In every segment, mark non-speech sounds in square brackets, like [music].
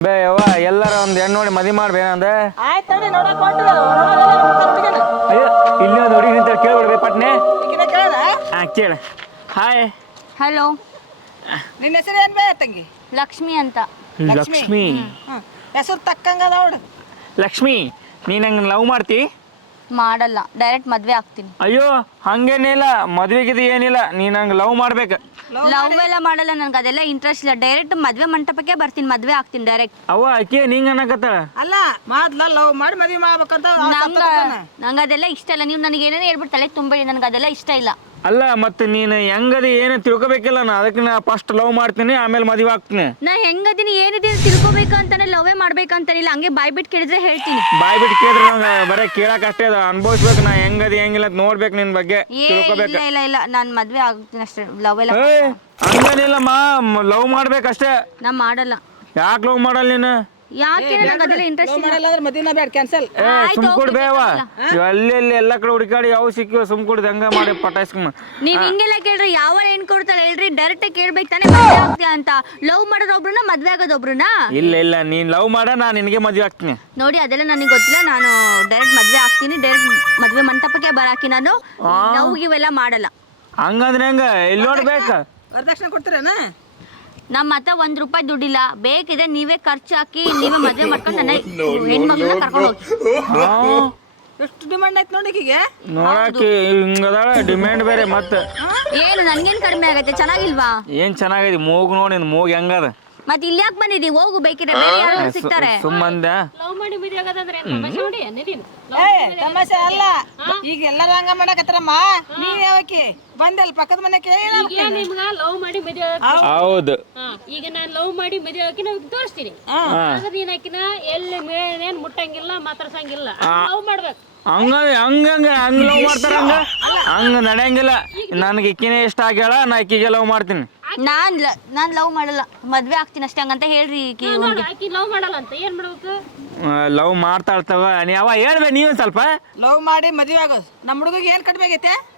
ಬೇ ಯವ್ವ ಎಲ್ಲರ ಒಂದ್ ಹೆಣ್ಣು ನೋಡಿ ಮದಿ ಮಾಡ್ಬೇನಂದ ಆಯ್ತು ತಡಿ ನೋಡಕ್ ಹೊಂಟ್ರು. ಹೊರಗಡೆ ಹುಡುಗನ. ಅಯ್ಯೋ ಇಲ್ಲಿ ಒಂದು ಹುಡುಗಿ ನಿಂತ ಕೇಳ್ಬಿಡ್ಬೇ ಪಟ್ನೆ. ಈಕಿನ ಕೇಳ್ದ? ಹಾ ಕೇಳ. ಹಾಯ್ ಹಲೋ ನಿನ್ನ ಹೆಸರು ಏನ್ ಬೇ ತಂಗಿ? ಲಕ್ಷ್ಮಿ ಅಂತ. ಲಕ್ಷ್ಮಿ. ಹ್ಮ್ ಹೆಸರು ತಕ್ಕಂಗದ ಅವಳು ಲಕ್ಷ್ಮಿ ನೀನ್ ಹಂಗ ಲವ್ ಮಾಡ್ತಿ? ಮಾಡಲ್ಲ. ಡೈರೆಕ್ಟ್ ಮದ್ವೆ ಆಗ್ತೀನಿ. ಅಯ್ಯೋ ಹಂಗೇನಿಲ್ಲ ಮದ್ವೆಗಿದು ಏನಿಲ್ಲ. ನೀನ್ ಹಂಗ ಲವ್ ಮಾಡ್ಬೇಕು. ಲವ್ ಎಲ್ಲ ಮಾಡಲ್ಲ ನನ್ಗೆ. ಅದೆಲ್ಲ ಇಂಟ್ರೆಸ್ಟ್ ಇಲ್ಲ. ಡೈರೆಕ್ಟ್ ಮದ್ವೆ ಮಂಟಪಕ್ಕೆ ಬರ್ತೀನಿ. ಮದ್ವೆ ಆಗ್ತೀನಿ ಡೈರೆಕ್ಟ್ ಅವ್ವ ಆಕೆ ನಿಂಗ ಅನ್ನಕತ್ತ? ಅಲ್ಲ ಮೊದ್ಲ ಲವ್ ಮಾಡಿ ಮದ್ವೆ ಮಾಡ್ಬೇಕಂತ ನಂಗ. ನಂಗೆ ಅದೆಲ್ಲ ಇಷ್ಟ ಇಲ್ಲ. ನೀವು ನನಗೆ ಏನೇನು ಹೇಳ್ಬಿಟ್ಟು ತಲೆ ತುಂಬಬೇಡಿ ನನಗೆ ಅದೆಲ್ಲ ಇಷ್ಟ ಇಲ್ಲ. ಅಲ್ಲ ಮತ್ತೆ ನೀನು ಹೆಂಗದ ಏನು ತಿಳ್ಕೊಬೇಕಿಲ್ಲ ನಾ ಅದಕ್ಕೆ ನಾ ಫಸ್ಟ್ ಲವ್ ಮಾಡ್ತೀನಿ ಆಮೇಲೆ ಮದುವೆ ಆಗ್ತೀನಿ. ನಾ ಹೆಂಗದೀನಿ ಏನಿದೆ ತಿಳ್ಕೊಬೇಕು ಅಂತಾನೆ ಲವೇ ಮಾಡ್ಬೇಕಂತಾನಿಲ್ಲ ಹಂಗೆ ಬಾಯ್ ಬಿಟ್ಟು ಕೇಳಿದ್ರೆ ಹೇಳ್ತೀನಿ. ಬಾಯ್ ಬಿಟ್ಟು ಕೇಳಿದ್ರೆ ನಂಗೆ ಬರೇ ಕೇಳಕ್ ಅಷ್ಟೇ ಅದ. ಅನ್ಭವಿಸ್ಬೇಕು ನಾ ಹೆಂಗದಿ ಹೆಂಗಿಲ್ಲ ಅಂತ ನೋಡ್ಬೇಕು ನಿನ್ ಬಗ್ಗೆ ತಿಳ್ಕೋಬೇಕು ತಿಳ್ಕೊಬೇಕು. ಇಲ್ಲ ಇಲ್ಲ ಇಲ್ಲ. ನಾನು ಮದ್ವೆ ಆಗ್ತೀನಿ ಅಷ್ಟೇ. ಲವ್ ಎಲ್ಲ ಏಯ್ ಹಂಗೇನಿಲ್ಲಮ್ಮ. ಲವ್ ಮಾಡ್ಬೇಕಷ್ಟೇ. ನಾ ಮಾಡಲ್ಲ. ಯಾಕೆ ಲವ್ ಮಾಡಲ್ಲ ನೀನು? ಯಾಕೆ ನಂಗೆ ಅದೆಲ್ಲ ಇಂಟ್ರೆಸ್ಟ್ ಲವ್ ಮಾಡಲ್ಲ ಅಂದ್ರೆ ಮದ್ವೆನ ಬೇಡ ಕ್ಯಾನ್ಸಲ್ ಸುಮ್ ಕೊಡ್ ಬೇವ ಅಲ್ಲಿ ಅಲ್ಲಿ ಎಲ್ಲ ಕಡೆ ಹುಡುಕಾಡಿ ಯಾವ ಸಿಕ್ಕಿವ ಸುಮ್ ಕುಡ್ದು ಹಂಗ ಮಾಡಿ ಪಟಾಯಿಸ್ಕೊಂಡ್ ನೀವ್ ಹಿಂಗೆಲ್ಲ ಕೇಳ್ರಿ ಯಾವ ಹೆಣ್ ಕೊಡ್ತಾಳೆ ಹೇಳ್ರಿ ಡೈರೆಕ್ಟ್ ಕೇಳ್ಬೇಕು ತಾನೇ ಮದ್ವೆ ಆಗ್ತೀಯ ಅಂತ. ಲವ್ ಮಾಡೋದು ಒಬ್ರನ್ನ ಮದ್ವೆ ಆಗೋದು ಒಬ್ರನ್ನ ಇಲ್ಲ ಇಲ್ಲ ನೀನ್ ಲವ್ ಮಾಡ ನಾ ನಿನಗೆ ಮದ್ವೆ ಆಗ್ತೀನಿ ನೋಡಿ ಅದೆಲ್ಲ ನನಗೆ ಗೊತ್ತಿಲ್ಲ ನಾನು ಡೈರೆಕ್ಟ್ ಮದ್ವೆ ಆಗ್ತೀನಿ ಡೈರೆಕ್ಟ್ ಮದ್ವೆ ಮಂಟಪಕ್ಕೆ ಬರಾಕಿ ನಾನು ಲವ್ ಇವೆಲ್ಲ ಮಾಡಲ್ಲ. ಹಂಗಂದ್ರೆ ಹೆಂಗ? ಇಲ್ಲಿ ನೋಡ್ಬೇಕ? ವರದಕ್ಷಿಣೆ ಕೊಡ್ತೀರೇನ? ನಮ್ಮ ಹತ್ರ ಒಂದ್ ರೂಪಾಯಿ ದುಡ್ಡಿಲ್ಲ. ಬೇಕಿದೆ ನೀವೇ ಖರ್ಚು ಹಾಕಿ ನೀವೇ ಮದ್ವೆ ಮಾಡ್ಕೊಂಡು ನನ್ನ [laughs] ಹೆಣ್ಮಗಳನ್ನ ಕರ್ಕೊಂಡು ಹೋಗಿ. ಎಷ್ಟು ಡಿಮಾಂಡ್ ಆಯ್ತು ನೋಡಿ ಈಕಿಗೆ ನೋಡಕ್ಕೆ ಹಿಂಗದಾಳ ಡಿಮ್ಯಾಂಡ್ ಬೇರೆ ಮತ್ತೆ. ಏನು ನನ್ಗೇನ್ ಕಡಿಮೆ ಆಗತ್ತೆ? ಚೆನ್ನಾಗಿಲ್ವಾ? ಏನ್ ಚೆನ್ನಾಗೈತಿ? ಮೂಗ್ ನೋಡಿ ಮೂಗು ಮೂಗ್ ಹೆಂಗದ? ಮತ್ತೆ ಇಲ್ಲಿ ಯಾಕೆ ಬಂದಿದ್ದಿ ಹೋಗು ಬೇಕಿದ್ರೆ ಬೇರೆ ಯಾರು ಸಿಗ್ತಾರೆ. ಸುಮ್ಮಂದ. ಏ ತಮಾಷೆ ಅಲ್ಲ. ಈಗ ಎಲ್ಲರೂ ಹಂಗ ಮಾಡಕತ್ತರಮ್ಮ? ನೀನ್ ಯಾವಕ್ಕೆ? ಬಂದಲ್ ಪಕ್ಕದ ಮನೆ ಕೇಳ ನಿಮ್ಗ ಲವ್ ಮಾಡಿ ಮದುವೆ ಹೌದು. ಈಗ ನಾನು ಲವ್ ಮಾಡಿ ಮದುವೆ ಹಾಕಿ ನಾವು ತೋರಿಸ್ತೀನಿ. ಆದ್ರೆ ನೀನ್ ಆಕಿನ ಎಲ್ಲಿ ಮೇನೇನ್ ಮುಟ್ಟಂಗಿಲ್ಲ ಮಾತಾಡ್ಸಂಗಿಲ್ಲ. ಲವ್ ಮಾಡ್ಬೇಕು. ಹಂಗ ಹಂಗಂಗ ಹಂಗ ಲವ್ ಮಾಡ್ತಾರ ಹಂಗ? ಹಂಗ ನಡೆಯಂಗಿಲ್ಲ. ನನಗೆ ಇಕ್ಕಿನೇ ಇಷ್ಟ ಆಗ್ಯಾಳ ನಾ ಇಕ್ಕಿಗೆ ಲವ್ ಮಾಡ್ತೀನಿ. ನಾನ್ ಲ- ನಾನ್ ಲವ್ ಮಾಡಲ್ಲ. ಮದ್ವೆ ಆಗ್ತೀನಿ ಅಷ್ಟೇ ಹಂಗಂತ ಹೇಳ್ರಿ ಈಕಿ ಆಕಿ ಲವ್ ಮಾಡಲ್ಲ ಅಂತ ಏನ್ ಮಾಡ್ಬೇಕು? ಲವ್ ಮಾಡ್ತಾ ಇರ್ತಾವ ನೀ ಅವ ಹೇಳ್ಬೇ ನೀವ್ ಸ್ವಲ್ಪ. ಲವ್ ಮಾಡಿ ಮದ್ವೆ ಆಗೋದು. ನಮ್ಮ ಹುಡುಗಿಗೆ ಏನ್ ಕಡಿಮೆ ಆಗೈತೆ?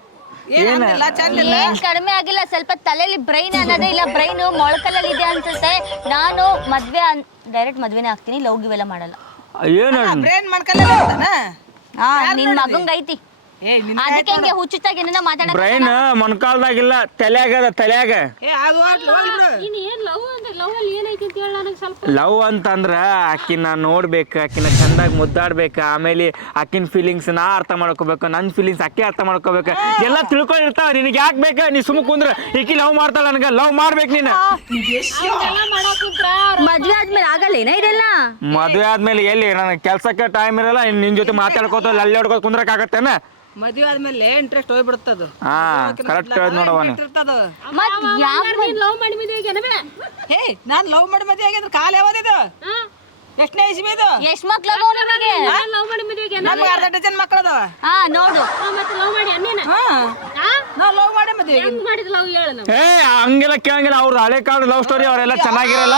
ಏನ್ ಕಡಿಮೆ ಆಗಿಲ್ಲ ಸ್ವಲ್ಪ ತಲೆಯಲ್ಲಿ ಬ್ರೈನ್ ಅನ್ನೋದೇ ಇಲ್ಲ. ಬ್ರೈನ್ ಮೊಳಕಲಲ್ಲಿ ಇದೆ ಅನ್ಸುತ್ತೆ. ನಾನು ಮದ್ವೆ ಡೈರೆಕ್ಟ್ ಮದ್ವೆನೇ ಹಾಕ್ತೀನಿ ಲವ್ ಗಿವೆಲ್ಲ ಮಾಡಲ್ಲ. ಏನು ಬ್ರೇನ್ ಅಂತಾನ ಹಾ ನಿನ್ ಮಗಂಗೈತಿ. ಐತಿ ಅದಕ್ಕೆ ಹಿಂಗೆ ಹುಚ್ಚುತ್ತಾಗಿ ಏನೇನೋ ಮಾತಾಡ ಬ್ರೈನ್ ಮೊಣಕಾಲ್ದಾಗಿಲ್ಲ ತಲ್ಯಾಗದ ತಲ್ಯಾಗ. ಲವ್ ಅಂದ್ರೆ ಲವ್ ಅಲ್ಲಿ ಏನೈತಿ ಅಂತ ಹೇಳ ನನಗೆ ಸ್ವಲ್ಪ. ಲವ್ ಅಂತಂದ್ರ ಆಕಿನ ನೋಡ್ಬೇಕು ಆಕಿನ ಚಂದಾಗಿ ಮುದ್ದಾಡ್ಬೇಕು ಆಮೇಲೆ ಆಕಿನ ಫೀಲಿಂಗ್ಸ್ ನಾ ಅರ್ಥ ಮಾಡ್ಕೋಬೇಕು ನನ್ನ ಫೀಲಿಂಗ್ಸ್ ಅಕ್ಕಿ ಅರ್ಥ ಮಾಡ್ಕೋಬೇಕು. ಎಲ್ಲ ತಿಳ್ಕೊಂಡಿರ್ತಾವ ನಿನಗೆ ಯಾಕೆ ಬೇಕು? ನೀ ಸುಮ್ಮ ಕುಂದ್ರ ಈಕಿ ಲವ್ ಮಾಡ್ತಾಳ ನನಗೆ ಲವ್ ಮಾಡ್ಬೇಕು ನೀನು. ಮದ್ವೆ ಆದ್ಮೇಲೆ ಆಗಲ್ಲ ಏನ ಇದೆಲ್ಲ? ಮದುವೆ ಆದ್ಮೇಲೆ ಎಲ್ಲಿ ನನಗೆ ಕೆಲ್ಸಕ್ಕೆ ಟೈಮ್ ಇರಲ್ಲ ನಿನ್ ಜೊತೆ ಮಾತಾಡ್ಕೋತ ಅಲ್ಲಿ ಹೊಡ್ಕೋತ ಕುಂದ್ರಕ್ ಆಗತ್ತೇನ? ಮದ್ವೆ ಆದ್ಮೇಲೆ ಇಂಟ್ರೆಸ್ಟ್ ಹೋಗ್ಬಿಡುತ್ತದು ಹಾ ಕರೆಕ್ಟ್ ಹೇಳ್ ನೋಡವ ನೀ ಇರ್ತದ ಮತ್ ಯಾಕೆ ನೀನ್ ಲವ್ ಮಾಡಿ ಮದುವೆ ಆಗ್ಯಾನವೇ ಹೇ ನಾನ್ ಲವ್ ಮಾಡಿ ಮದ್ವೆ ಆಗಿದ್ರ ಕಾಲ ಯಾವ್ದಿದು ಎಷ್ಟನೇ ಇಸ್ವಿ ಇದು ಎಷ್ಟ್ ಮಕ್ಳು ನಿಮಗೆ ಲವ್ ಮಾಡಿ ಮದುವೆ ಆಗ್ಯಾನ ನಮ್ಗೆ ಅರ್ಧ ಡಜನ್ ಮಕ್ಕಳದವ ಹಾ ನೋಡು. ಮತ್ತೆ ಲವ್ ಮಾಡಿ ಅನ್ನೇನ ಹಾ. ಹಾ ನಾವ್ ಲವ್ ಮಾಡಿ ಮದ್ವೆ ಆಗಿದ್ವಿ. ಹೆಂಗ್ ಮಾಡಿದ್ ಲವ್ ಹೇಳ ನಾವು ಏ ಹಂಗೆಲ್ಲ ಕೇಳಂಗಿಲ್ಲ. ಅವ್ರ ಹಳೆ ಕಾಲದ ಲವ್ ಸ್ಟೋರಿ ಅವರೆಲ್ಲ ಚೆನ್ನಾಗಿರಲ್ಲ.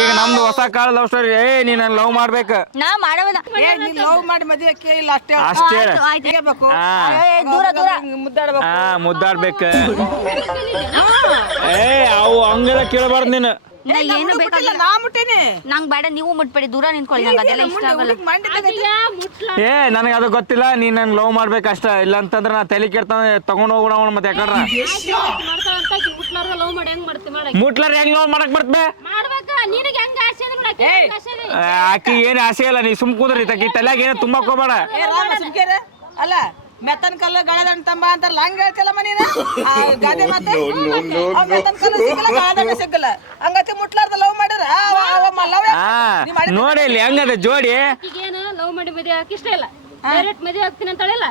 ಈಗ ನಮ್ದು ಹೊಸ ಕಾಲದ ಲವ್ ಸ್ಟೋರಿ ಏ ನೀ ನನ್ ಲವ್ ಮಾಡ್ಬೇಕು. ನಾ ಮಾಡವಲ್ಲ ಏ ನೀನ್ ಲವ್ ಮಾಡಿ ಮದ್ವೆ ಕೇಳಿಲ್ಲ ಅಷ್ಟೇ ಅಷ್ಟೇ. ತೆಗಿಬೇಕು. ಹಾ ಏ, ದೂರ ದೂರ. ಮುದ್ದಾಡ್ಬೇಕು. ಹಾ ಮುದ್ದಾಡ್ಬೇಕು. ಏ ಅವು ಹಂಗೆಲ್ಲ ಕೇಳಬಾರ್ದು ನೀನು. ನಾ ಏನು ಮುಟ್ಟಿಲ್ಲ ಬೇಕಾಗಿಲ್ಲ? ನಾ ಮುಟ್ಟೇನಿ. ನಂಗ್ ಬೇಡ ನೀವು ಮುಟ್ಬೇಡಿ ದೂರ ನಿಂತ್ಕೊಳ್ಳಿ ನಂಗೆ ಅದೆಲ್ಲ ಇಷ್ಟ ಆಗಲ್ಲ. ಏ ನನಗೆ ಅದು ಗೊತ್ತಿಲ್ಲ ನೀನ್ ನಂಗೆ ಲವ್ ಮಾಡ್ಬೇಕು ಅಷ್ಟ ಇಲ್ಲ ಅಂತಂದ್ರೆ ನಾ ತಲೆ ಕೆಡ್ತಾನೆ ತಗೊಂಡ್ ಹೋಗೋಣ ಅವ್ನ ಮತ್ತೆ ಯಾಕಡ್ರ ಮುಟ್ಲರ್ ಹೆಂಗ್ ಮಾಡ್ತಿ ಮಾಡಕ್ ಮುಟ್ಲಾರ ಹೆಂಗ್ ಲವ್ ಮಾಡಕ್ ಬರ್ತದೆ ಮಾಡ್ಬೇಕ ನಿನಗೆ ಹೆಂಗ್ ಆಸೆ ಅಂದ್ರೆ ಮಾಡಕ್ ಹೆಂಗ್ ಆಸೆ ಇದೆ? ಆಕಿ ಏನ್ ಆಸೆ ಇಲ್ಲ ನೀ ಸುಮ್ ಕೂದ್ರಿ ತಕಿ ತಲೆಯಾಗ ಏನು ತುಂಬಾ ಹೋಗ್ಬೇಡ. ಅಲ್ಲ ಮೆತ್ತನ್ ಕಲ್ಲು ಗಳದಣ್ಣ ತಂಬ ಅಂತಾರಲ್ಲ ಹಂಗ ಹೇಳ್ತಿಲ್ಲ ಮನೇನ ಆ ಗಾದೆ [laughs] ಮಾತು ಮೆತ್ತನ ಕಲ್ಲು ಸಿಗಲ್ಲ ಗಳದಣ್ಣ ಸಿಗಲ್ಲ. ಹಂಗತಿ ಮುಟ್ಲಾರ್ದ ಲವ್ ಮಾಡ್ಯಾರ ನೋಡಿ ಇಲ್ಲಿ ಹಂಗದ ಜೋಡಿ. ಏನು ಲವ್ ಮಾಡಿ ಮದುವೆ ಇಷ್ಟ ಇಲ್ಲ. ಡೈರೆಕ್ಟ್ ಮದುವೆ ಆಗ್ತೀನಿ ಅಂತಾಳೆಲ್ಲ?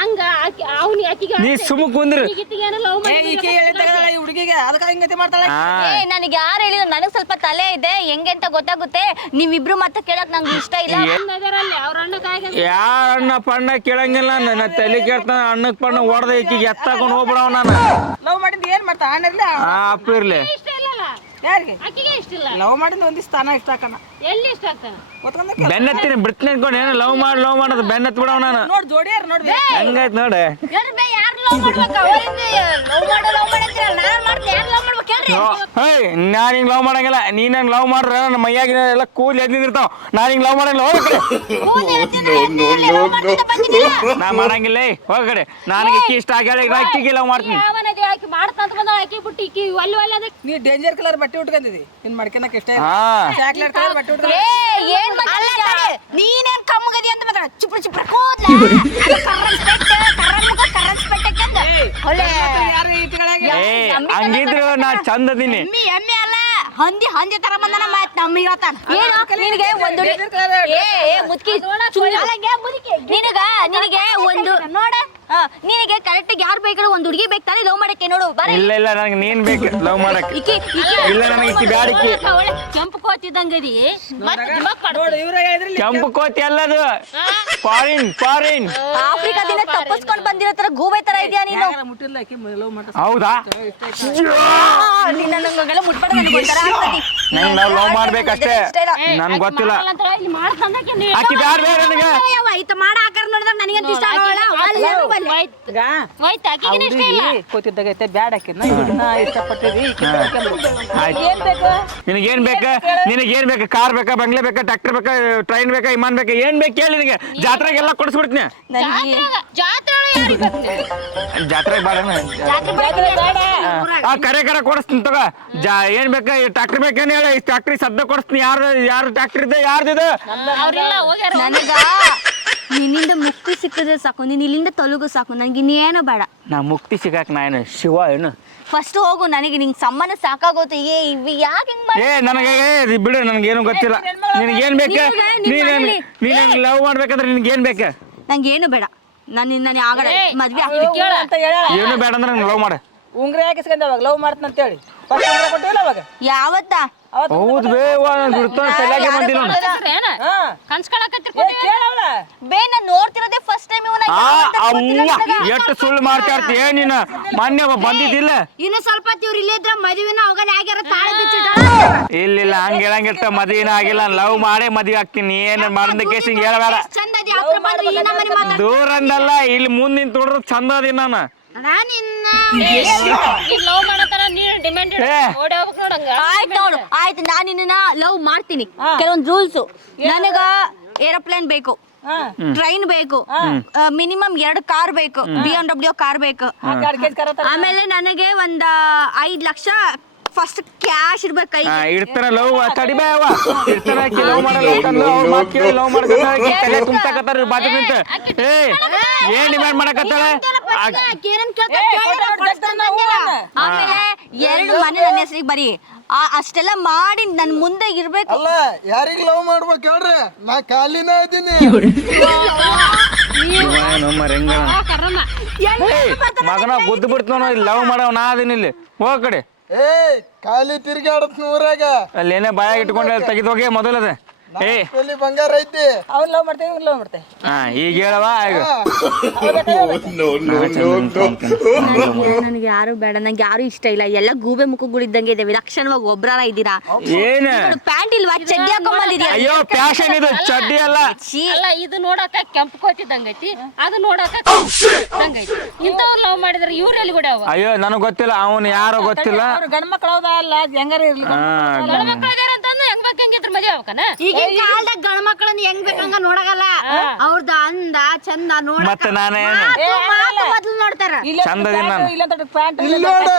ಹಂಗ ಆಕಿ ಅವ್ನಿ ಆಕಿಗೆ ನೀ ಸುಮ್ ಕುಂದ್ರ ಈಗಿತ್ತಿಗೇನು ಲವ್ ಮಾಡಿ ಈಕೆ ಹೇಳಿದ್ದಾಗಲ್ಲ ಈ ಹುಡುಗಿಗೆ ಅದಕ್ಕೆ ಹಿಂಗತಿ ಮಾಡ್ತಾಳೆ? ಏ ನನಗೆ ಯಾರು ಹೇಳಿದ್ರು? ನನಗೆ ಸ್ವಲ್ಪ ತಲೆ ಇದೆ. ಹೆಂಗೆ ಅಂತ ಗೊತ್ತಾಗುತ್ತೆ. ನೀವಿಬ್ರು ಮತ್ತೆ ಕೇಳಕ್ ನಂಗೆ ಇಷ್ಟ ಇಲ್ಲ. ಅದರಲ್ಲಿ ಅವ್ರ ಅಣ್ಣ ಕಾಯ್ಗೆ ಯಾರ ಅಣ್ಣ ಪಣ್ಣ ಕೇಳಂಗಿಲ್ಲ. ನನ್ನ ತಲೆ ಕೆಡ್ತಾನ ಅಣ್ಣಕ್ ಪಣ್ಣ ಹೊಡೆದ ಈಕಿಗೆ ಎತ್ತಾಕೊಂಡು ಹೋಗ್ಬಿಡವ ನಾನು. ಲವ್ ಮಾಡಿದ್ ಏನು ಮಾಡ್ತಾ? ಅಣ್ಣ ಇರ್ಲಿ ಆ ಅಪ್ಪ ಇರ್ಲಿ. ಯಾರಿಗೆ? ಇಷ್ಟ ಇಲ್ಲ ಲವ್ ಮಾಡಿದ ಒಂದಿಷ್ಟು ಸ್ಥಾನ ಇಷ್ಟ ಹಾಕಣ ಎಲ್ಲಿ ಇಷ್ಟ ಆಗ್ತಾನ? ಬೆನ್ನತ್ತೀನಿ ಬಿಡ್ತೀನಿ ಅನ್ಕೊಂಡು ಏನೋ ಲವ್ ಮಾಡಿ ಲವ್ ಮಾಡೋದು ಬೆನ್ನತ್ ಬಿಡವ ನಾನು ನೋಡಿ ಜೋಡಿಯಾರ ನೋಡಿ ಹಂಗಾಯ್ತು ನೋಡ. ಹೇಳ್ರಿ ಬೇ ಯಾರು ಲವ್ ಮಾಡ್ಬೇಕು? ಅವರಿಂದ ಲವ್ ಮಾಡೋ ಲವ್ ಮಾಡಂತೀರಲ್ಲ ನಾನು ಮಾಡ್ತೀನಿ ಯಾರು ಲವ್ ಮಾಡ್ಬೇಕು? ಹೇಳ್ರಿ. ಹೇಯ್ ನಾನು ಹಿಂಗೆ ಲವ್ ಮಾಡಂಗಿಲ್ಲ. ನೀನು ಹಂಗೆ ಲವ್ ಮಾಡ್ರೆ ನನ್ನ ಮೈಯಾಗಿನ ಎಲ್ಲ ಕೂಲ್ ಎದ್ದಿರ್ತಾವ ನಾನು ಹಿಂಗೆ ಲವ್ ಮಾಡಂಗಿಲ್ಲ. ಹೋಗ ಕಡೆ? ನಾ ಮಾಡಂಗಿಲ್ಲ ಏ ಹೋಗ ಕಡೆ. ನನಗೆ ಇಕ್ಕಿ ಇಷ್ಟ ಆಗ್ಯಾಳ ಈಗ ಅಕ್ಕಿಗೆ ಲವ್ ಮಾಡ್ತೀನಿ. ಆಕಿ ಮಾಡ್ತಂತ ಬಂದ ಆಕಿ ಬಿಟ್ಟು ಈಕಿ ಅಲ್ಲಿ ಅಲ್ಲಿ ಅದಕ್ಕೆ ನೀ ಡೇಂಜರ್ ಕಲರ್ ಬಟ್ಟೆ ಉಟ್ಕೊಂಡಿದಿ ನಿನ್ ಮಡ್ಕೆನಕ್ ಇಷ್ಟ ಹಾ. ಚಾಕ್ಲೇಟ್ ಕಲರ್ ಬಟ್ಟೆ ಉಟ್ಕೊಂಡ್ ಏ ಏನ್ ಅಲ್ಲ ತಡಿ, ನೀನೇನ್ ಕಮ್ಮಗದಿ ಅಂತ ಮಾತಾಡ. ಚುಪ್ರ ಚುಪ್ರ ಕೂದ್ಲ. ಯಾರು ಇಟ್ಕೊಳಗೆ ಹಂಗಿದ್ರು ನಾ ಚಂದ ಅದೀನಿ ಎಮ್ಮಿ ಎಮ್ಮೆ ಅಲ್ಲ ಹಂದಿ ಹಂದಿ ತರ ಬಂದನ ಮಾತ್ ನಮ್ಗೆ ಹೇಳ್ತಾನ. ಏನು ನಿನಗೆ ಒಂದು ಏ ಏ ಮುದ್ಕಿ. ನಿನಗ ನಿನಗೆ ಒಂದು ನೋಡ. ಹಾ, ನಿನಗೆ ಕರೆಕ್ಟ್ ಯಾರು ಬೇಕಾದ್ರೆ ಒಂದು ಹುಡುಗಿ ಬೇಕು ತಾನೇ ಲವ್ ಮಾಡಕ್ಕೆ ನೋಡು ಬರ ಇಲ್ಲ. ಇಲ್ಲ ನನಗೆ ನೀನ್ ಬೇಕು ಲವ್ ಮಾಡಕ್ಕೆ. ಇಲ್ಲ ನನಗೆ ಇಕ್ಕಿ ಬ್ಯಾಡಿಕ್ಕಿ ಕೆಂಪು ಕೆಂಪು ಕೋತಿದ್ದಂಗದಿ ಮತ್ತೆ ಕೆಂಪು ಕೋತಿ ಅಲ್ಲದು. Foreign foreign. ಆಫ್ರಿಕಾದಿಂದ ತಪ್ಪಿಸ್ಕೊಂಡು ಬಂದಿರೋ ತರ ಗೂಬೆ ತರ ಇದೆಯಾ ನೀನು? ಮುಟ್ಟಿಲ್ಲ ಆಕಿ ಲವ್ ಮಾಡ್ತಾ ಹೌದಾ? ನಿನ್ನ ನಂಗೆಲ್ಲ ಮುಟ್ಬಾರ್ದು ನನಗೆ ಒಂಥರ ಆಗ್ತದೆ. ನಂಗೆ ನಾವು ಲವ್ ಮಾಡ್ಬೇಕಷ್ಟೇ. ನನ್ಗೆ ಗೊತ್ತಿಲ್ಲ. ಇಲ್ಲಿ ಬ್ಯಾಡ ಬೇಡ ನನಗೆ ಯವ್ವ, ಈತ ಮಾಡ ಆಕಾರ ನೋಡಿದ್ರೆ ನನಗಂತ ಇಷ್ಟ ಆಗಲ್ಲ ಅಲ್ಲ ಹೋಯ್ತು ಆಕಿಗೆ ಇಷ್ಟ ಇಲ್ಲ? ಬ್ಯಾಡ ಆಕಿನ. ಇದನ್ನ ನಿನಗೇನ್ ಬೇಕ? ನಿನಗೇನ್ ಬೇಕು? ಕಾರ್ ಬೇಕಾ ಬಂಗ್ಲೆ ಬೇಕಾ ಟ್ರ್ಯಾಕ್ಟರ್ ಬೇಕಾ ಟ್ರೈನ್ ಬೇಕಾ ವಿಮಾನ ಬೇಕಾ ಏನ್ ಬೇಕು ಹೇಳಿ ನಿನಗೆ. ಜಾತ್ರೆಗೆಲ್ಲ ಕೊಡಿಸ್ಬಿಡ್ತೀನಿ. ಜಾತ್ರೆ ಜಾತ್ರೆಗೆ ಬೇಡ ಕರೆ ಕರೆ ಕೊಡಿಸ್ತೀನಿ ತಗೋ. ಜಾ ಏನ್ ಬೇಕಾ ಟ್ರ್ಯಾಕ್ಟರ್ ಬೇಕೇನು ಹೇಳಿ? ಈ ಟ್ರ್ಯಾಕ್ಟ್ರಿ ಸದ್ದ ಕೊಡಿಸ್ತೀನಿ. ಯಾರು ಯಾರು ಟ್ರ್ಯಾಕ್ಟರ್ ಇದೆ ಯಾರ್ದಿದೆ? ಅವ್ರೆಲ್ಲ ಹೋಗ್ಯಾರ. ನನಗ? ನಿನ್ನಿಂದ ಮುಕ್ತಿ ಸಿಕ್ಕಿದ್ರೆ ಸಾಕು ನೀನ್ ಇಲ್ಲಿಂದ ತೊಲಗು ಸಾಕು ನನಗೆ ಇನ್ನೇನು ಬೇಡ. ನಾ ಮುಕ್ತಿ ಸಿಗಾಕ ನಾ ಏನು ಶಿವ ಏನು? ಫಸ್ಟ್ ಹೋಗು ನನಗೆ ನಿಂಗೆ ಸಂಬಂಧ ಸಾಕಾಗೋತು ಏ ಇವ್ ಯಾಕೆ ಹಿಂಗ್ ಮಾಡಿ ಏ ನನಗೆ ಏ, ಇದು ಬಿಡು ನನಗೇನು ಗೊತ್ತಿಲ್ಲ. ನಿನಗೇನ್ ಬೇಕು? ನೀನು ನಿನ್ ನೀನು ನೀನು ಲವ್ ಮಾಡ್ಬೇಕಂದ್ರೆ ನಿನಗೇನು ಬೇಕು? ನನಗೆ ಏನು ಬೇಡ. ನಾನು ನಾನು ಆಗಲ್ಲ. ಮದ್ವೆ ಆಗ್ತೀನಿ ಅಂತ ಹೇಳ ಏನು ಬೇಡ ಅಂದ್ರೆ ನಂಗೆ ಲವ್ ಮಾಡು. ಉಂಗ್ರ ಹಾಕಿಸ್ಕೊಂಡ ಅವಾಗ ಲವ್ ಮಾಡ್ತೀನಿ ಅಂತ ಹೇಳಿ. ಫಸ್ಟ್ ಉಂಗ್ರೆ ಕೊಟ್ಟಿಲ್ಲ ಅವಾಗ? ಯಾವತ್ತ? ಹೌದು ಬೇವ ಬಿಡ್ತಾನ ತಲೆಗೆ ಬಂದಿಲ್ಲ ಅವ್ನು. ಏನ? ಹಾ. ಕನ್ಸ್ಕೊಳಕತ್ತಿರ್ ಏ ಕೇಳವಳ ಬೇ ನಾನ್ ನೋಡ್ತಿರೋದೇ ಫಸ್ಟ್ ಟೈಮ್ ಇವನ ಆ ಅವ್ವ ಎಷ್ಟು ಸುಳ್ಳು ಮಾಡ್ತಾ ನೀನು ಮೊನ್ನೆ ಒಬ್ಬ ಬಂದಿದ್ದಿಲ್ಲ? ಇನ್ನು ಸ್ವಲ್ಪ ಇವ್ರು ಇಲ್ಲೇ ಇದ್ರ ಮದುವೆನ ಹೋಗಲ್ಲ ಆಗ್ಯಾರ ತಾಳೆ ಬಿಚ್ಚಿಟ್ಟ ಇಲ್ಲ ಹಂಗ ಹೇಳಂಗಿರ್ತ ಮದಿನ ಆಗಿಲ್ಲ. ಲವ್ ಮಾಡೇ ಮದ್ವಿ ಆಗ್ತೀನಿ. ಏನು ಮರಂದ ಕೇಸಿಂಗ್ ಹೇಳಬೇಡ. ಚಂದ ಅದಿ ಹತ್ರ ಬಂದ್ರೆ ಈ ನಮ್ಮನೆ ಮಾತಾಡ ದೂರ ಅಂದಲ್ಲ ಇಲ್ಲಿ ಮುಂದೆ ನಿಂತು ಚಂದದಿ ಚಂದ ಅದೀನಿ ನಾನು. ನಿನ್ನ ನೀನ್ ಲವ್ ಮಾಡತಾರ ನೀನ್ ಡಿಮ್ಯಾಂಡ್. ಓಡಿ ಹೋಗ್ಬೇಕು ನೋಡಂಗ ಆಯ್ತು ನೋಡು ಆಯ್ತು. ನಾನು ನಿನ್ನ ಲವ್ ಮಾಡ್ತೀನಿ ಕೆಲವೊಂದು ರೂಲ್ಸ್ ನನಗ ಏರೋಪ್ಲೇನ್ ಬೇಕು ಟ್ರೈನ್ ಬೇಕು ಮಿನಿಮಮ್ ಎರಡು ಕಾರ್ ಬೇಕು ಬಿ ಎಂ ಡಬ್ಲ್ಯೂ ಕಾರ್ ಬೇಕು. ಆಮೇಲೆ ನನಗೆ ಒಂದ್ ಐದ್ ಲಕ್ಷ ಫಸ್ಟ್ ಕ್ಯಾಶ್ ಇರ್ಬೇಕು ಕೈ ಇಡ್ತಾರ ಲವ್ ತಡಿಬೇ ಅವ ಇಡ್ತಾರ ಆಕಿ ಲವ್ ಮಾಡಲ್ಲ ಅಂತಂದು ಅವ್ರ ಮಾತು ಕೇಳಿ ಲವ್ ಮಾಡ್ಕತ್ತ ಆಕಿ ತಲೆ ತುಂಬ್ಸಕತ್ತಾರ ಬಾಜು ನಿಂತ. ಏ ಏನ್ ಡಿಮ್ಯಾಂಡ್ ಮಾಡಕತ್ತಾಳ? ಆಮೇಲೆ ಎರಡು ಮನೆ ನನ್ನ ಹೆಸರಿಗೆ ಬರೀ. ಆ- ಅಷ್ಟೆಲ್ಲ ಮಾಡಿ ನನ್ ಮುಂದೆ ಇರ್ಬೇಕು. ಅಲ್ಲ ಯಾರಿಗ್ ಲವ್ ಮಾಡ್ಬೇಕು ಹೇಳ್ರಿ ನಾ ಖಾಲಿನ ಇದ್ದೀನಿ. ಕರ್ರಮ್ಮ. ಮಗನ ಗುದ್ದು ಬಿಡ್ತಾನ ಇಲ್ಲಿ ಲವ್ ಮಾಡವ್ ನಾ ಅದೀನಿ ಇಲ್ಲಿ. ಹೋಗ ಕಡೆ. ಏಯ್ ಖಾಲಿ ತಿರ್ಗಾಡತ್ ನೂರಾಗ. ಅಲ್ಲಿ ಏನೇ ಬಾಯಾಗ ಇಟ್ಕೊಂಡೆ ತೆಗೆದು ಮೊದಲದ. ಏ ಎಲ್ಲಿ ಬಂಗಾರ ಐತಿ? ಅವ್ನು ಲವ್ ಮಾಡ್ತೇವೆ ಇವ್ನು ಲವ್ ಮಾಡ್ತೇವೆ ಹಾ ಈಗ ಹೇಳವ ಈಗ [laughs] ನನಗೆ ಯಾರು ಬೇಡ ನಂಗೆ ಯಾರು ಇಷ್ಟ ಇಲ್ಲ. ಎಲ್ಲ ಗೂಬೆ ಮುಖಗಳಿದ್ದಂಗೆ ಇದೆ ವಿಲಕ್ಷಣವಾಗಿ ಒಬ್ರಾರ ಇದ್ದೀರಾ? ಏನ? ಪ್ಯಾಂಟ್ ಇಲ್ವಾ? ಚಡ್ಡಿ ಹಾಕೊಂಬಂದಿದ್ಯಾ ಅಯ್ಯೋ ಫ್ಯಾಷನ್ ಇದು ಚಡ್ಡಿ ಅಲ್ಲ. ಛೀ. ಅಲ್ಲ ಇದು ನೋಡಕ ಕೆಂಪು ಕೋತಿದ್ದಂಗೈತಿ ಅದು ನೋಡಾಕ ಐತಿ. ಇಂಥವ್ರು ಲವ್ ಮಾಡಿದ್ರೆ ಇವ್ರು ಎಲ್ಲಿ ಕೂಡ ಅವ. ಅಯ್ಯೋ ನನಗ್ ಗೊತ್ತಿಲ್ಲ ಅವನು ಯಾರೋ ಗೊತ್ತಿಲ್ಲ. ಅವ್ರು ಗಂಡ್ ಮಕ್ಳು ಹೌದಾ ಅಲ್ಲ? ಹೆಂಗಾರ ಇರ್ಲಿ ಹಾ ಮಕ್ಳು ಅದಾರ ಹೆಂಗಿದ್ರ ಮದುವೆ ಆಗ್ಬೇಕನ? ಈಗಿನ ಕಾಲದಾಗ ಗಂಡ ಮಕ್ಕಳನ್ನ ಹೆಂಗ್ ಬೇಕಂಗ ನೋಡಗಲ್ಲ. ಅವ್ರದ್ದು ಅಂದ ಚಂದ ನೋಡ ಮತ್ತೆ ಮೊದ್ಲು ನೋಡ್ತಾರ. ನಾನು. ಇಲ್ಲ ಅಂತ ಪ್ಯಾಂಟ್ ಇಲ್ಲಿ ನೋಡ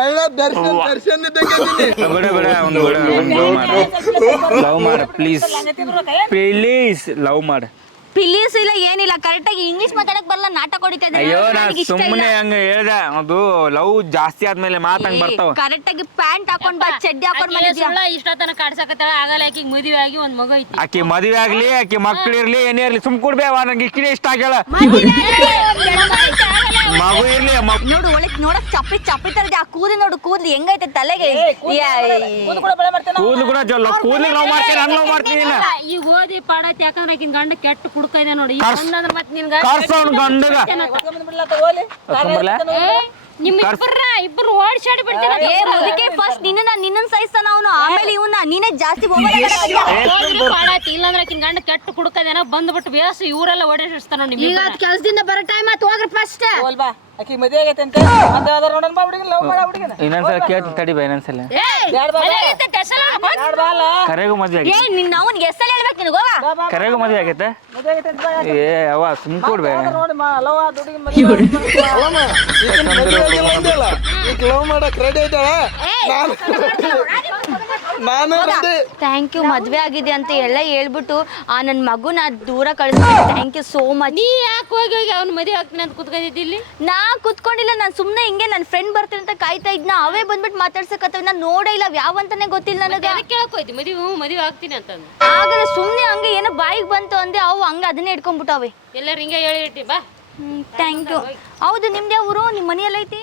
ಒಳ್ಳೆ ದರ್ಶನ್ ದರ್ಶನ್ ಇದ್ದಂಗೆ ಇದೀನಿ. ಬಿಡ ಬಿಡ ಅವ್ನು ಬಿಡ ಲವ್ ಮಾಡ ಲವ್ ಮಾಡ. ಪ್ಲೀಸ್ ಪ್ಲೀಸ್ ಲವ್ ಮಾಡ. ಪಿಲೀಸ್ ಇಲ್ಲ ಏನಿಲ್ಲ. ಕರೆಕ್ಟ್ ಆಗಿ ಇಂಗ್ಲಿಷ್ ಮಾತಾಡಕ್ ಬರಲ್ಲ ನಾಟಕ ಹೊಡಿತಾ ಅಯ್ಯೋ ನಾ ಸುಮ್ಮನೆ ಹಂಗ ಹೇಳ್ದೆ. ಅದು ಲವ್ ಜಾಸ್ತಿ ಆದ್ಮೇಲೆ ಮಾತಂಗ್ ಬರ್ತಾವ. ಕರೆಕ್ಟ್ ಆಗಿ ಪ್ಯಾಂಟ್ ಹಾಕೊಂಡ್ ಬಾ ಚಡ್ಡಿ ಹಾಕೊಂಡ್ ಬಂದಿದ್ಯಾ? ಇಷ್ಟ ಇಷ್ಟತನ ಕಾಡ್ಸಕತ್ತಾಳ. ಆಗಲ್ಲ ಆಕಿಗೆ ಮದುವೆ ಆಗಿ ಒಂದ್ ಮಗು ಐತಿ. ಆಕಿ ಮದುವೆ ಆಗ್ಲಿ ಆಕಿ ಮಕ್ಳು ಇರ್ಲಿ ಏನೇ ಇರ್ಲಿ ಸುಮ್ ಕೊಡ್ಬೇವ ನಂಗೆ ಇಷ್ಟ ಆಗ್ಯಾಳ. ಮಗು ಇರ್ಲಿ ಮಗು. ನೋಡು ಒಳ್ಳೆ ನೋಡಕ್ ಚಪ್ಪಿ ಚಪ್ಪಿ ತರದೆ ಆ ಕೂದಲು ನೋಡು ಕೂದ್ಲು ಹೆಂಗೈತೆ ತಲೆಗೆ? ಕೂದಲು ಕೂದು ಕೂಡ ಬೆಳೆ ಮಾಡ್ತೇನೆ ಕೂದ್ಲು ಕೂಡ ಜೊಲ್ಲ ಕೂದಲು ಲವ್ ಮಾಡ್ತೀನಿ ಹಂಗ್ ಲವ್ ಮಾಡ್ತೀನಿ ಇಲ್ಲ? ಈಗ ಓದಿ ಪಾಡೈತಿ ಯಾಕಂದ್ರೆ ಆಕಿನ ಗಂಡ ಕೆಟ್ಟ ಕುಡ್ಕ ಇದೆ ನೋಡಿ ಈಗ ಮತ್ತೆ ಕರ್ಸ ಅವ್ನ ಗಂಡಗ. ನಿಮ್ ಇಬ್ಬರ ಇಬ್ಬರು ಓಡಿಸಾಡಿ ಬಿಡ್ತೀನಿ ಏ ಮುದುಕೆ ಫಸ್ಟ್ ನಿನ್ನ ನಿನ್ನನ್ ಸಹಿಸ್ತಾನ ಅವನು. ಆಮೇಲೆ ಇವನ್ನ ನೀನೇ ಜಾಸ್ತಿ ಪಾಡಾತಿ ಇಲ್ಲಾಂದ್ರೆ ಆಕಿನ ಗಂಡ ಕೆಟ್ಟ ಕುಡ್ಕದೇನ ಬಂದ್ಬಿಟ್ಟು ಬೇಸ್ ಇವರೆಲ್ಲ ಓಡಾಡಿಸ್ತಾನ ನಿಮ್ ಈಗ ಕೆಲ್ಸದಿಂದ ಬರೋ ಟೈಮ್ ಆಯ್ತು ಹೋಗ್ರಿ ಫಸ್ಟ್ ಅಲ್ವಾ ಬಾ. ಆಕಿ ಮದುವೆ ಆಗೈತೆ ಅಂತ ಅಂತ ಯಾವ್ದಾರ ನೋಡನ್ ಬಾ ಹುಡುಗಿನ ಲವ್ ಮಾಡ ಹುಡುಗಿನ ಇನ್ನೊಂದ್ಸಲ ಕೇಳ್ತೀನಿ ತಡಿ ಬಾ ಇನ್ನೊಂದ್ಸಲ ಕರೆಗೂ ಮದ್ವೆ ಏ ಆಗೈತೆ ನಿನ್ನ ಅವನ್ಗೆ ಎಷ್ಟಲ್ಲಿ ಹೇಳ್ಬೇಕು ನಿನಗೆ ಹೋಗ ಕರೆಗೂ ಮದ್ವೆ ಆಗೈತೆ ಏ ಅವ ಸುಮ್ ಕೊಡ್ಬೇ ನೋಡಿ ಲವ್ ಮಾಡಕ್ ರೆಡಿ ಐತಾಳ ಥ್ಯಾಂಕ್ ಯು ಮದ್ವೆ ಆಗಿದೆ ಅಂತ ಎಲ್ಲ ಹೇಳ್ಬಿಟ್ಟು ಆ ನನ್ನ ಮಗುನ ದೂರ ಕಳಿಸ್ತೀನಿ ಥ್ಯಾಂಕ್ ಯು ಸೋ ಮಚ್ ನೀ ಯಾಕೆ ಹೋಗಿ ಹೋಗಿ ಅವ್ನ ಮದುವೆ ಆಗ್ತೀನಿ ಅಂತ ಕುತ್ಕೊಂಡಿದ್ದಿ ಇಲ್ಲಿ? ನಾ ಕುತ್ಕೊಂಡಿಲ್ಲ ನಾನು ಸುಮ್ಮನೆ ಹಿಂಗೆ ನನ್ನ ಫ್ರೆಂಡ್ ಬರ್ತೀನಿ ಅಂತ ಕಾಯ್ತಾ ಇದ್ನ. ಅವೇ ಬಂದ್ಬಿಟ್ಟು ಮಾತಾಡ್ಸಕತ್ತವ. ನಾನು ನೋಡೇ ಇಲ್ಲ ಅವ್ ಯಾವ ಅಂತಾನೆ ಗೊತ್ತಿಲ್ಲ ನನಗೆ. ಅದಕ್ಕೆ ಕೇಳಕ್ ಹೋಯ್ತು? ಮದುವೆ ಹ್ಞೂ ಮದುವೆ ಆಗ್ತೀನಿ ಅಂತ ಆಗ ಸುಮ್ಮನೆ ಹಂಗೆ ಏನೋ ಬಾಯಿಗೆ ಬಂತು ಅಂದೆ ಅವು ಹಂಗೆ ಅದನ್ನೇ ಇಟ್ಕೊಂಡ್ಬಿಟ್ಟಾವೆ ಎಲ್ಲರೂ ಹಿಂಗೆ ಹೇಳಿಟ್ಟಿ ಬಾ. ಥ್ಯಾಂಕ್ ಯು ಹೌದು ನಿಮ್ದು ಯಾವ ಊರು? ನಿಮ್ಮ ಮನೆಯಲ್ಲ ಐತಿ?